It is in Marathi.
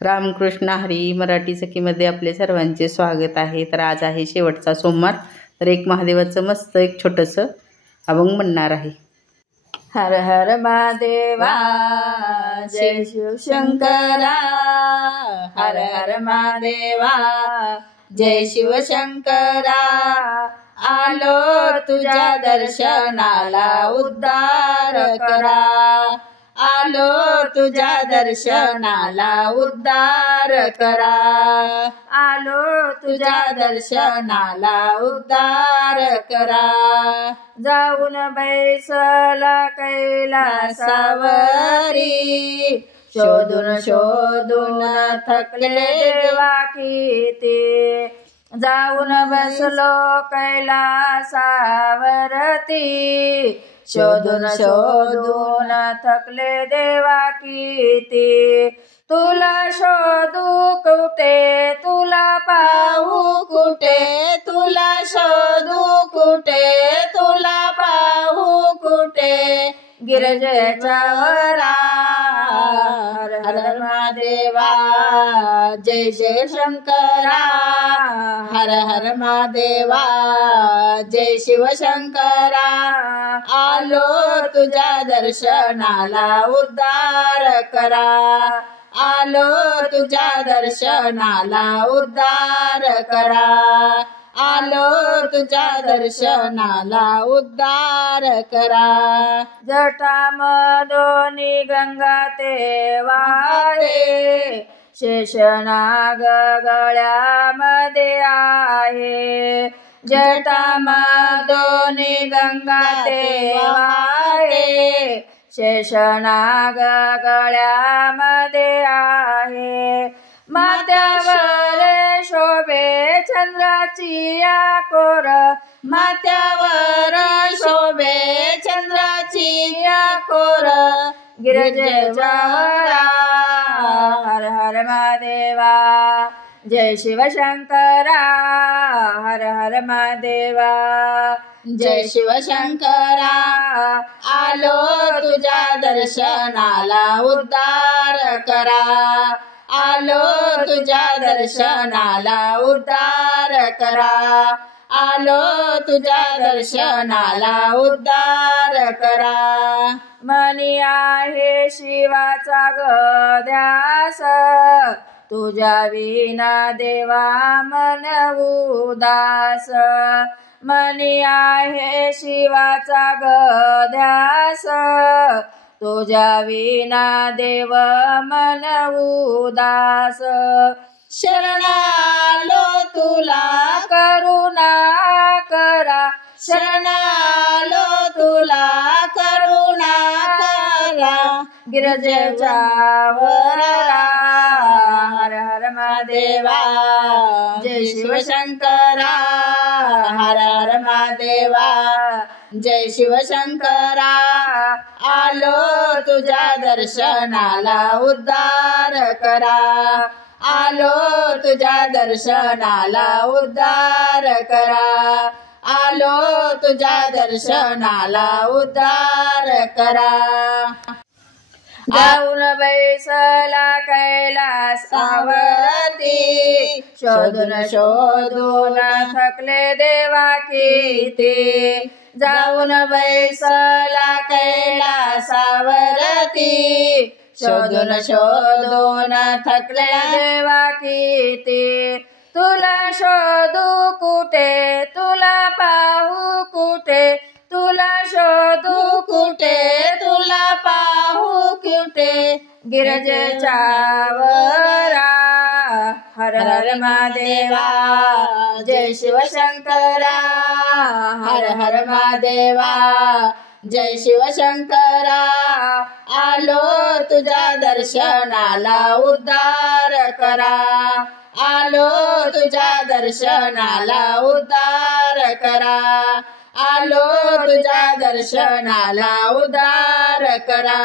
रामकृष्ण हरी मराठी सखीमध्ये आपले सर्वांचे स्वागत आहे। तर आज आहे शेवटचा सोमवार। तर एक महादेवाचं मस्त एक छोटंसं अभंग म्हणणार आहे। हर हर महादेवा जय शिव शंकरा, हर हर महादेवा जय शिव शंकरा, आलो तुझ्या दर्शनाला उद्धार करा, आलो तुझ्या दर्शनाला उद्धार करा, आलो तुझ्या दर्शनाला उद्धार करा। जाऊन बैसला कैलासावरी, शोधून शोधून थकले देवा किती, जाऊन बसलो कैलासावरती, शोधून शोधून थकले देवा किती, तुला शोधू कुठे तुला पाहू कुठे, तुला शोधू कुठे तुला पाहू कुठे, गिरजेच्या वरा हर हर महादेवा जय जय शंकरा, हर हर महादेवा जय शिव शंकरा, आलो तुझ्या दर्शनाला उद्धार करा, आलो तुझ्या दर्शनाला उद्धार करा, आलो तुझ्या दर्शनाला उद्धार करा। जटामधोनी गंगा ते वाहे, शेषनाग गळ्यामध्ये आहे, जटामधोनी गंगा ते वाहे, शेषनाग गळ्यामध्ये आहे, माथ्यावर शोभे चंद्राची कोर, माथ्यावर शोभे चंद्राची कोर, गिरजेच्या वरा हर हर महादेवा जय शिव शंकरा, हर हर महादेवा जय शिव शंकरा, आलो तुझ्या दर्शनाला उद्धार करा, आलो तुझ्या दर्शनाला उद्धार करा, आलो तुझ्या दर्शनाला उद्धार करा। मनी आहे शिवाचा गद्यास, तुझ्या विना देवा मन उदास, मनी आहे शिवाचा गद्यास, तुझ्या विना देव मन उदास, शरणालो तुला करुणा करा, शरणालो तुला करुणा करा, गिरजेच्या वरा हर हर महादेवा जय शिव शंकरा, हर हर महादेवा जय शिव शंकरा, आलो तुझ्या दर्शनाला उद्धार करा, आलो तुझ्या दर्शनाला उद्धार करा, आलो तुझ्या दर्शनाला उद्धार करा। जाऊन बैसला कैलासावरती, शोधून शोधून थकले देवा किती, जाऊन बैसला कैलासावरती, शोधून शोधून थकले देवा किती, तुला शोधू कुठे तुला पाहू कुठे, तुला शोधू कुठे तुला पाहू कुठे, गिरजेच्या वरा हर हर महादेवा जय शिव शंकरा, हर हर महादेवा जय शिव शंकरा, आलो तुझ्या दर्शनाला उद्धार करा, आलो तुझ्या दर्शनाला उद्धार करा, आलो तुझ्या दर्शनाला उद्धार करा।